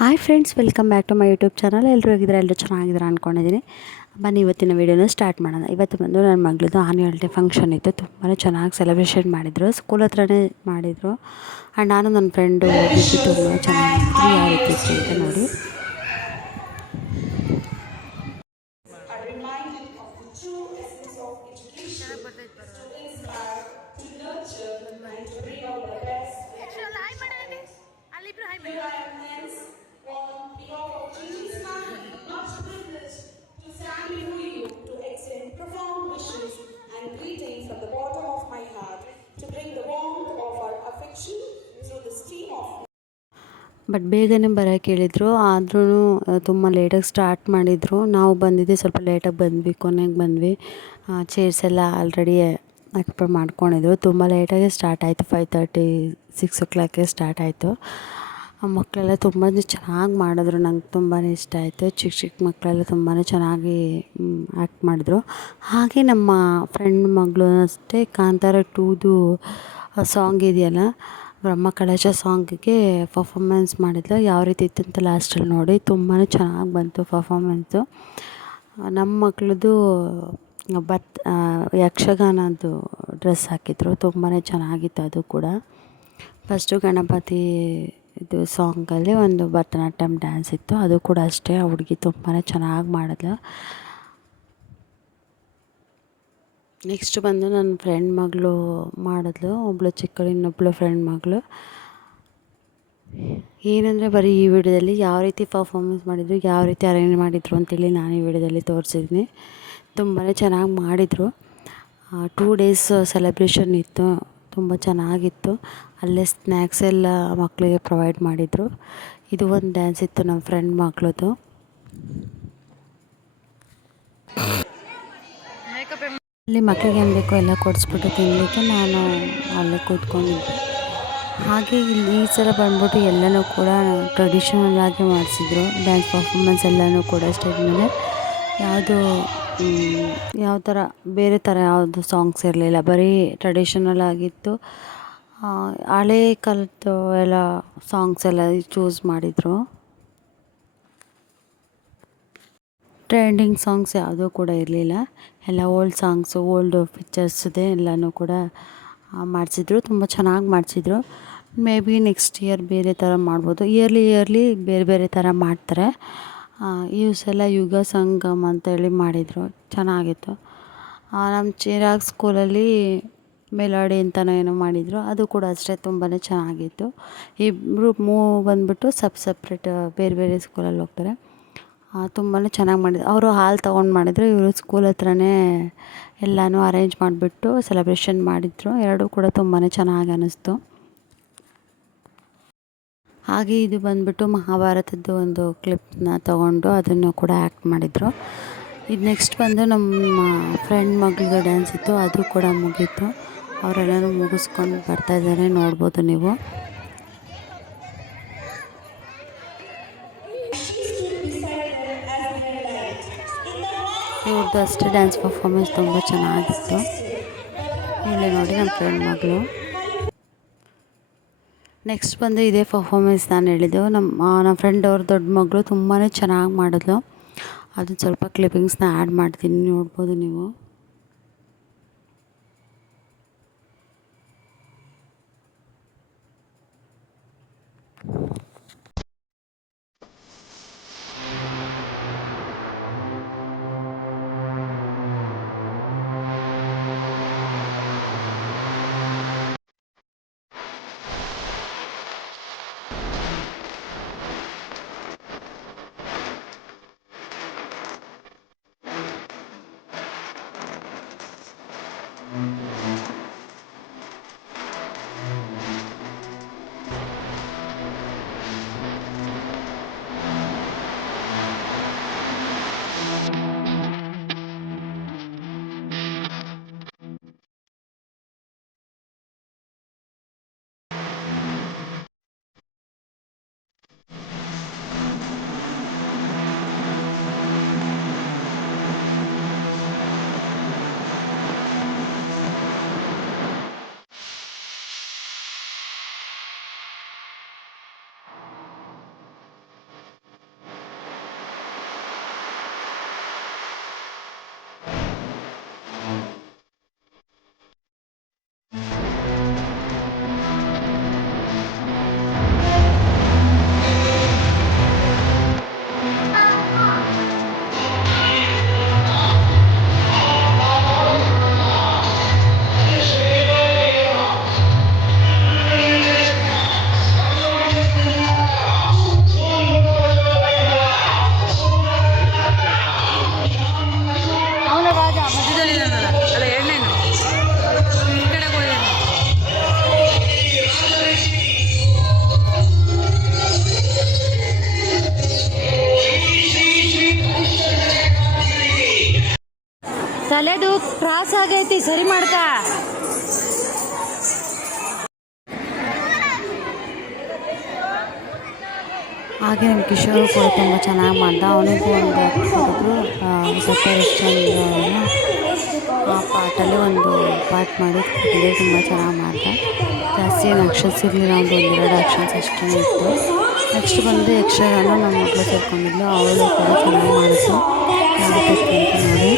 Hi friends, welcome back to my YouTube channel. ಎಲ್ಲರೂ ಹೋಗಿದ್ರೆ ಎಲ್ಲರೂ ಚೆನ್ನಾಗಿದ್ದಾರೆ ಅಂದ್ಕೊಂಡಿದ್ದೀನಿ. ಬನ್ನಿ ಇವತ್ತಿನ ವೀಡಿಯೋನ ಸ್ಟಾರ್ಟ್ ಮಾಡೋಣ. ಇವತ್ತು ಬಂದು ನನ್ನ ಮಗಳದ್ದು ಆನ್ಯುವಲ್ ಡೇ ಫಂಕ್ಷನ್ ಇತ್ತು. ತುಂಬಾ ಚೆನ್ನಾಗಿ ಸೆಲೆಬ್ರೇಷನ್ ಮಾಡಿದರು. ಸ್ಕೂಲ್ ಹತ್ರನೇ ಮಾಡಿದರು. ಆ್ಯಂಡ್ ನಾನು ನನ್ನ ಫ್ರೆಂಡು ಹೋಗಿದ್ದು ತುಂಬ ಚೆನ್ನಾಗಿ ಮಾಡಿದ್ರು. ಯಾವ ರೀತಿ ಇತ್ತು ಅಂತ ನೋಡಿ. Here I am hence on behalf of Gigi's family, much privileged to stand before you to extend profound wishes and greetings from the bottom of my heart to bring the warmth of our affection through the stream of. But ಬೇಗನೆ ಬರೋಕ್ಕೆ ಹೇಳಿದರು. ಆದ್ರೂ ತುಂಬ ಲೇಟಾಗಿ start ಮಾಡಿದರು. ನಾವು ಬಂದಿದ್ದೆ ಸ್ವಲ್ಪ ಲೇಟಾಗಿ ಬಂದ್ವಿ, ಕೊನೆಗೆ ಬಂದ್ವಿ. ಚೇರ್ಸ್ ಎಲ್ಲ ಆಲ್ರೆಡಿ ಆಕ್ಯುಪೈ ಮಾಡ್ಕೊಂಡಿದ್ರು. ತುಂಬ ಲೇಟಾಗಿ ಸ್ಟಾರ್ಟ್ ಆಯಿತು. 5:30 6 o'clock ಸ್ಟಾರ್ಟ್ ಆಯಿತು. ಮಕ್ಕಳೆಲ್ಲ ತುಂಬಾ ಚೆನ್ನಾಗಿ ಮಾಡಿದ್ರು. ನಂಗೆ ತುಂಬಾ ಇಷ್ಟ ಆಯಿತು. ಚಿಕ್ಕ ಚಿಕ್ಕ ಮಕ್ಕಳೆಲ್ಲ ತುಂಬಾ ಚೆನ್ನಾಗಿ ಆ್ಯಕ್ಟ್ ಮಾಡಿದ್ರು. ಹಾಗೆ ನಮ್ಮ ಫ್ರೆಂಡ್ ಮಗಳು ಅಷ್ಟೇ ಕಾಂತಾರ 2ದು ಸಾಂಗ್ ಇದೆಯಲ್ಲ, ಬ್ರಹ್ಮಕಲಶ ಸಾಂಗಿಗೆ ಪರ್ಫಾಮೆನ್ಸ್ ಮಾಡಿದ್ಲು. ಯಾವ ರೀತಿ ಇತ್ತು ಅಂತ ಲಾಸ್ಟಲ್ಲಿ ನೋಡಿ. ತುಂಬಾ ಚೆನ್ನಾಗಿ ಬಂತು ಪರ್ಫಾಮೆನ್ಸು. ನಮ್ಮ ಮಗಳದ್ದು ಯಕ್ಷಗಾನದ್ದು ಡ್ರೆಸ್ ಹಾಕಿದ್ರು. ತುಂಬಾ ಚೆನ್ನಾಗಿತ್ತು ಅದು ಕೂಡ. ಫಸ್ಟು ಗಣಪತಿ ಇದು ಸಾಂಗಲ್ಲಿ ಒಂದು ಭರತನಾಟ್ಯಂ ಡ್ಯಾನ್ಸ್ ಇತ್ತು. ಅದು ಕೂಡ ಅಷ್ಟೇ, ಆ ಹುಡುಗಿ ತುಂಬಾ ಚೆನ್ನಾಗಿ ಮಾಡಿದ್ಲು. ನೆಕ್ಸ್ಟ್ ಬಂದು ನನ್ನ ಫ್ರೆಂಡ್ ಮಗಳು ಮಾಡಿದ್ಲು. ಒಬ್ಬಳು ಚಿಕ್ಕಳು, ಇನ್ನೊಬ್ಬಳು ಫ್ರೆಂಡ್ ಮಗಳು. ಏನಂದರೆ ಬರೀ ಈ ವಿಡಿಯೋದಲ್ಲಿ ಯಾವ ರೀತಿ ಪರ್ಫಾಮೆನ್ಸ್ ಮಾಡಿದರು, ಯಾವ ರೀತಿ ಅರೇಂಜ್ ಮಾಡಿದರು ಅಂತೇಳಿ ನಾನು ಈ ವಿಡಿಯೋದಲ್ಲಿ ತೋರಿಸಿದ್ದೀನಿ. ತುಂಬಾ ಚೆನ್ನಾಗಿ ಮಾಡಿದರು. 2 days ಸೆಲೆಬ್ರೇಷನ್ ಇತ್ತು. ತುಂಬ ಚೆನ್ನಾಗಿತ್ತು. ಅಲ್ಲೇ ಸ್ನ್ಯಾಕ್ಸ್ ಎಲ್ಲ ಮಕ್ಕಳಿಗೆ ಪ್ರೊವೈಡ್ ಮಾಡಿದರು. ಇದು ಒಂದು ಡ್ಯಾನ್ಸ್ ಇತ್ತು ನಮ್ಮ ಫ್ರೆಂಡ್ ಮಗಳದ್ದು. ಅಲ್ಲಿ ಮಕ್ಕಳಿಗೆ ಏನು ಬೇಕೋ ಎಲ್ಲ ಕೊಡಿಸ್ಬಿಟ್ಟು ತಿನ್ನಲಿಕ್ಕೆ ನಾನು ಅಲ್ಲೇ ಕೂತ್ಕೊಂಡಿದ್ದೆ. ಹಾಗೆ ಇಲ್ಲಿ ಈ ಸಲ ಬಂದ್ಬಿಟ್ಟು ಎಲ್ಲನೂ ಕೂಡ ಟ್ರೆಡಿಷನಲ್ ಆಗಿ ಮಾಡಿಸಿದ್ರು. ಡ್ಯಾನ್ಸ್ ಪರ್ಫಾಮೆನ್ಸ್ ಎಲ್ಲನೂ ಕೂಡ ಸ್ಟೇಜ್ ಮೇಲೆ ಯಾವ ಥರ ಬೇರೆ ಥರ ಯಾವುದು ಸಾಂಗ್ಸ್ ಇರಲಿಲ್ಲ. ಬರೀ ಟ್ರೆಡಿಷನಲ್ ಆಗಿತ್ತು. ಹಳೇ ಕಾಲದ್ದು ಎಲ್ಲ ಸಾಂಗ್ಸ್ ಎಲ್ಲ ಚೂಸ್ ಮಾಡಿದರು. ಟ್ರೆಂಡಿಂಗ್ ಸಾಂಗ್ಸ್ ಯಾವುದೂ ಕೂಡ ಇರಲಿಲ್ಲ. ಎಲ್ಲ ಓಲ್ಡ್ ಸಾಂಗ್ಸು, ಓಲ್ಡ್ ಪಿಕ್ಚರ್ಸ್ದೇ ಎಲ್ಲನೂ ಕೂಡ ಮಾಡಿಸಿದ್ರು. ತುಂಬ ಚೆನ್ನಾಗಿ ಮಾಡಿಸಿದ್ರು. ಮೇ ಬಿ ನೆಕ್ಸ್ಟ್ ಇಯರ್ ಬೇರೆ ಥರ ಮಾಡ್ಬೋದು. ಇಯರ್ಲಿ ಬೇರೆ ಬೇರೆ ಥರ ಮಾಡ್ತಾರೆ. ಈ ಸಲ ಯುಗ ಸಂಗಮ ಅಂತೇಳಿ ಮಾಡಿದರು. ಚೆನ್ನಾಗಿತ್ತು. ನಮ್ಮ ಚಿರಾಗ್ ಸ್ಕೂಲಲ್ಲಿ ಮೆಲೋಡಿ ಅಂತಲೋ ಏನೋ ಮಾಡಿದರು. ಅದು ಕೂಡ ಅಷ್ಟೇ ತುಂಬಾ ಚೆನ್ನಾಗಿತ್ತು. ಇಬ್ಬರು ಬಂದುಬಿಟ್ಟು ಸಪ್ರೇಟ್ ಬೇರೆ ಬೇರೆ ಸ್ಕೂಲಲ್ಲಿ ಹೋಗ್ತಾರೆ. ತುಂಬಾ ಚೆನ್ನಾಗಿ ಮಾಡಿದ್ರು. ಅವರು ಹಾಲ್ ತೊಗೊಂಡು ಮಾಡಿದರು. ಇವರು ಸ್ಕೂಲ್ ಹತ್ರನೇ ಎಲ್ಲನೂ ಅರೇಂಜ್ ಮಾಡಿಬಿಟ್ಟು ಸೆಲೆಬ್ರೇಷನ್ ಮಾಡಿದರು. ಎರಡೂ ಕೂಡ ತುಂಬಾ ಚೆನ್ನಾಗಿ ಅನ್ನಿಸ್ತು. ಹಾಗೆ ಇದು ಬಂದುಬಿಟ್ಟು ಮಹಾಭಾರತದ್ದು ಒಂದು ಕ್ಲಿಪ್ನ ತೊಗೊಂಡು ಅದನ್ನು ಕೂಡ ಆ್ಯಕ್ಟ್ ಮಾಡಿದರು. ಇದು ನೆಕ್ಸ್ಟ್ ಬಂದು ನಮ್ಮ ಫ್ರೆಂಡ್ ಮಗಳದ್ದು ಡ್ಯಾನ್ಸ್ ಇತ್ತು. ಅದು ಕೂಡ ಮುಗೀತು. ಅವರೆಲ್ಲರೂ ಮುಗಿಸ್ಕೊಂಡು ಬರ್ತಾಯಿದ್ದಾರೆ, ನೋಡ್ಬೋದು ನೀವು. ಇವ್ರದ್ದು ಅಷ್ಟೇ ಡ್ಯಾನ್ಸ್ ಪರ್ಫಾಮೆನ್ಸ್ ತುಂಬ ಚೆನ್ನಾಗಿತ್ತು. ಇಲ್ಲಿ ನೋಡಿ ನಮ್ಮ ಫ್ರೆಂಡ್ ಮಗಳು. ನೆಕ್ಸ್ಟ್ ಬಂದು ಇದೇ ಪರ್ಫಾಮೆನ್ಸ್ ನಾನು ಹೇಳಿದ್ದೆವು. ನಮ್ಮ ಫ್ರೆಂಡ್ ಅವ್ರ ದೊಡ್ಡ ಮಗಳು ತುಂಬಾ ಚೆನ್ನಾಗಿ ಮಾಡಿದ್ಲು. ಅದನ್ನು ಸ್ವಲ್ಪ ಕ್ಲಿಪ್ಪಿಂಗ್ಸ್ನ ಆ್ಯಡ್ ಮಾಡ್ತೀನಿ, ನೋಡ್ಬೋದು ನೀವು. ಅದು ಕ್ರಾಸ್ ಆಗೈತಿ, ಸರಿ ಮಾಡ್ಕ. ಹಾಗೆ ನಮ್ಮ ಕಿಶೋರ್ ಕೂಡ ತುಂಬ ಚೆನ್ನಾಗಿ ಮಾಡ್ದ. ಅವನಿಗೂ ಒಂದು ಕೊಟ್ಟಿದ್ರು ಸತ್ಯಹರಿಶ್ಚಂದ್ರ ಆ ಪಾಠಲ್ಲಿ ಒಂದು ಪಾಠ ಮಾಡಿ ಕೊಟ್ಟಿದ್ರು. ತುಂಬ ಚೆನ್ನಾಗಿ ಮಾಡ್ದ. ಜಾಸ್ತಿ ಏನು ಆಕ್ಷನ್ಸ್ ಇರಲಿಲ್ಲ, ಒಂದು ಒಂದೆರಡು ಆಕ್ಷನ್ಸ್ ಅಷ್ಟೇ ಇತ್ತು. ನೆಕ್ಸ್ಟ್ ಬಂದು ಯಕ್ಷಗಾನ ನಮ್ಮ ಮಗಳು ಸೇರ್ಕೊಂಡಿದ್ಲು, ಅವಳು ಕೂಡ ಚೆನ್ನಾಗಿ ಮಾಡಿದ್ರು. ಯಾವತ್ತೈತಿ ಅಂತ ನೋಡಿ.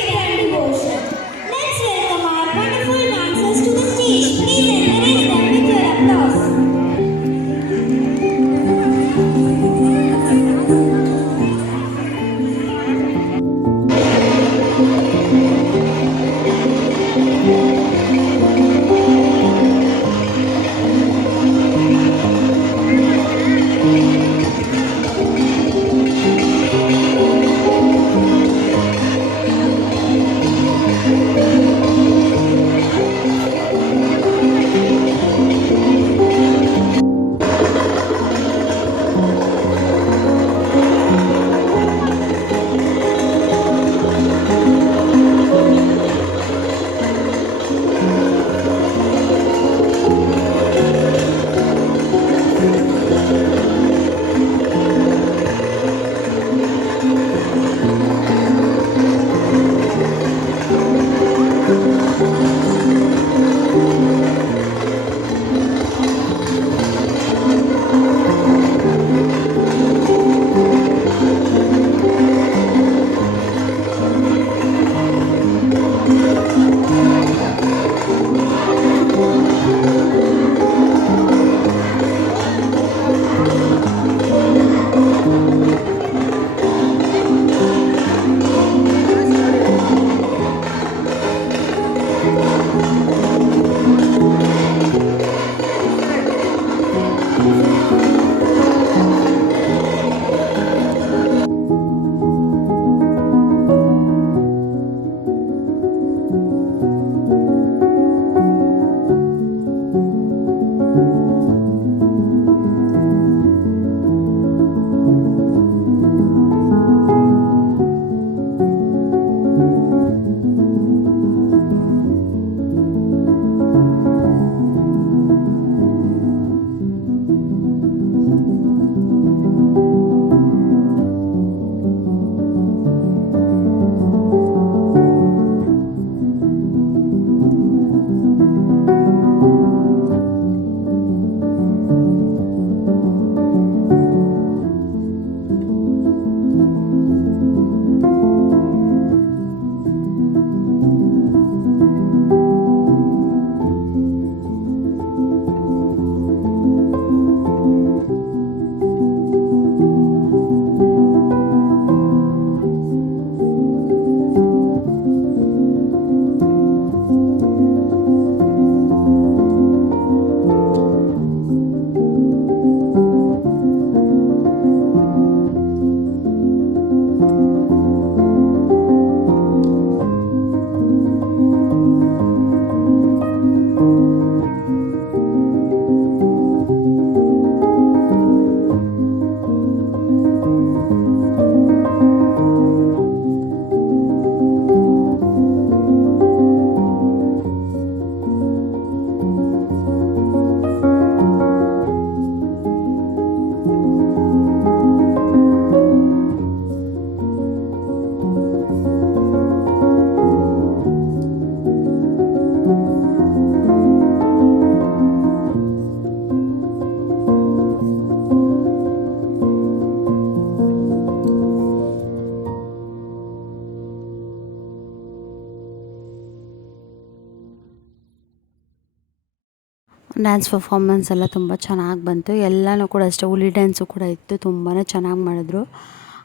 ಡ್ಯಾನ್ಸ್ ಪರ್ಫಾರ್ಮೆನ್ಸ್ ಎಲ್ಲ ತುಂಬ ಚೆನ್ನಾಗಿ ಬಂತು. ಎಲ್ಲನೂ ಕೂಡ ಅಷ್ಟೇ, ಹುಲಿ ಡ್ಯಾನ್ಸು ಕೂಡ ಇತ್ತು, ತುಂಬಾ ಚೆನ್ನಾಗಿ ಮಾಡಿದ್ರು.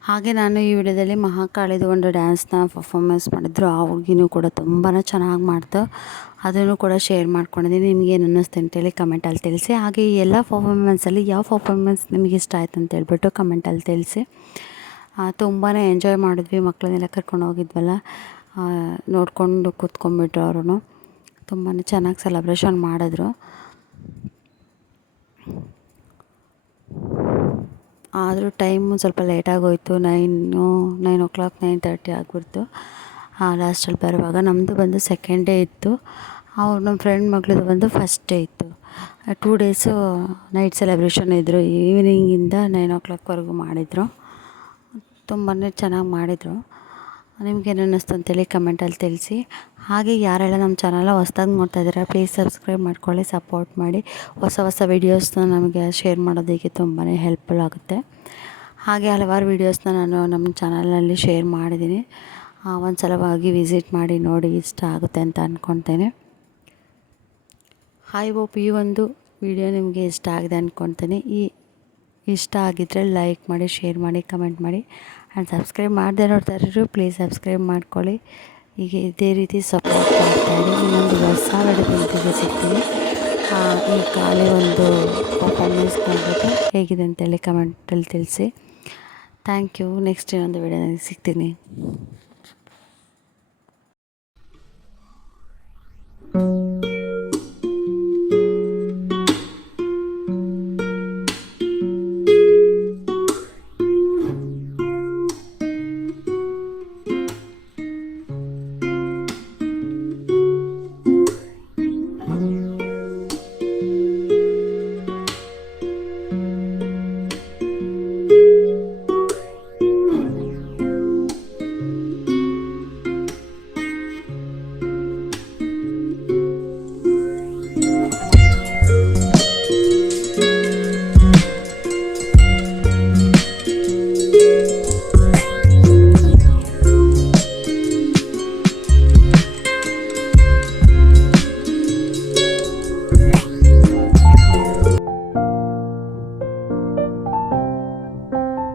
ಹಾಗೆ ನಾನು ಈ ವಿಡಿಯೋದಲ್ಲಿ ಮಹಾಕಾಳಿದು ಒಂದು ಡ್ಯಾನ್ಸ್ನ ಪರ್ಫಾರ್ಮೆನ್ಸ್ ಮಾಡಿದ್ರು. ಆ ಹುಡುಗಿನೂ ಕೂಡ ತುಂಬಾ ಚೆನ್ನಾಗಿ ಮಾಡ್ತು, ಅದನ್ನು ಕೂಡ ಶೇರ್ ಮಾಡ್ಕೊಂಡಿದ್ದೀನಿ. ನಿಮಗೇನು ಅನ್ನಿಸ್ತು ಅಂತೇಳಿ ಕಮೆಂಟಲ್ಲಿ ತಿಳಿಸಿ. ಹಾಗೆ ಈ ಎಲ್ಲ ಪರ್ಫಾರ್ಮೆನ್ಸಲ್ಲಿ ಯಾವ ಪರ್ಫಾರ್ಮೆನ್ಸ್ ನಿಮಗೆ ಇಷ್ಟ ಆಯ್ತು ಅಂತ ಹೇಳ್ಬಿಟ್ಟು ಕಮೆಂಟಲ್ಲಿ ತಿಳಿಸಿ. ತುಂಬಾ ಎಂಜಾಯ್ ಮಾಡಿದ್ವಿ, ಮಕ್ಕಳನ್ನೆಲ್ಲ ಕರ್ಕೊಂಡು ಹೋಗಿದ್ವಲ್ಲ, ನೋಡಿಕೊಂಡು ಕೂತ್ಕೊಂಡ್ಬಿಟ್ರು ಅವರು. ತುಂಬಾ ಚೆನ್ನಾಗಿ ಸೆಲೆಬ್ರೇಷನ್ ಮಾಡಿದ್ರು. ಆದರೂ ಟೈಮು ಸ್ವಲ್ಪ ಲೇಟಾಗೋಯಿತು, 9 o'clock 9:30 ಆಗಿಬಿಡ್ತು. ಲಾಸ್ಟಲ್ಲಿ ಬರುವಾಗ. ನಮ್ಮದು ಬಂದು ಸೆಕೆಂಡ್ ಡೇ ಇತ್ತು, ಅವ್ರು ನಮ್ಮ ಫ್ರೆಂಡ್ ಮಗಳದ್ದು ಬಂದು ಫಸ್ಟ್ ಡೇ ಇತ್ತು. 2 ಡೇಸು ನೈಟ್ ಸೆಲೆಬ್ರೇಷನ್ ಇದ್ದರು, ಈವ್ನಿಂಗಿಂದ 9 o'clockವರೆಗೂ ಮಾಡಿದರು. ತುಂಬಾ ಚೆನ್ನಾಗಿ ಮಾಡಿದರು. ನಿಮ್ಗೇನು ಅನ್ನಿಸ್ತು ಅಂತೇಳಿ ಕಮೆಂಟಲ್ಲಿ ತಿಳಿಸಿ. ಹಾಗೆ ಯಾರೆಲ್ಲ ನಮ್ಮ ಚಾನಲ್ನ ಹೊಸ್ದಾಗಿ ನೋಡ್ತಾ ಇದ್ದೀರಾ ಪ್ಲೀಸ್ ಸಬ್ಸ್ಕ್ರೈಬ್ ಮಾಡ್ಕೊಳ್ಳಿ, ಸಪೋರ್ಟ್ ಮಾಡಿ. ಹೊಸ ವೀಡಿಯೋಸ್ನ ನಮಗೆ ಶೇರ್ ಮಾಡೋದಕ್ಕೆ ತುಂಬಾ ಹೆಲ್ಪ್ಫುಲ್ ಆಗುತ್ತೆ. ಹಾಗೆ ಹಲವಾರು ವೀಡಿಯೋಸ್ನ ನಾನು ನಮ್ಮ ಚಾನಲ್ನಲ್ಲಿ ಶೇರ್ ಮಾಡಿದ್ದೀನಿ. ಒಂದು ಸಲ ಹೋಗಿ ವಿಸಿಟ್ ಮಾಡಿ ನೋಡಿ, ಇಷ್ಟ ಆಗುತ್ತೆ ಅಂತ ಅಂದ್ಕೊಳ್ತೇನೆ. ಐ ಹೋಪ್ ಈ ಒಂದು ವಿಡಿಯೋ ನಿಮಗೆ ಇಷ್ಟ ಆಗಿದೆ ಅಂದ್ಕೊಳ್ತೀನಿ. ಇಷ್ಟ ಆಗಿದ್ದರೆ ಲೈಕ್ ಮಾಡಿ, ಶೇರ್ ಮಾಡಿ, ಕಮೆಂಟ್ ಮಾಡಿ. ಆ್ಯಂಡ್ ಸಬ್ಸ್ಕ್ರೈಬ್ ಮಾಡದೆ ನೋಡ್ತಾ ಇರೋರು ಪ್ಲೀಸ್ ಸಬ್ಸ್ಕ್ರೈಬ್ ಮಾಡ್ಕೊಳ್ಳಿ. ಈಗ ಇದೇ ರೀತಿ ಸಪೋರ್ಟ್ ಮಾಡ್ತಾಯಿರಿ. ಇನ್ನೊಂದು ಹೊಸ ವಿಡಿಯೋದೊಂದಿಗೆ ಸಿಗ್ತೀವಿ. ಈ ಖಾಲಿ ಒಂದು ಪರ್ಫಾರ್ಮೆನ್ಸ್ ನೋಡ್ಬಿಟ್ಟು ಹೇಗಿದೆ ಅಂತೇಳಿ ಕಮೆಂಟಲ್ಲಿ ತಿಳಿಸಿ. Thank you. ನೆಕ್ಸ್ಟ್ ಇನ್ನೊಂದು ವಿಡಿಯೋದಲ್ಲಿ ಸಿಗ್ತೀನಿ.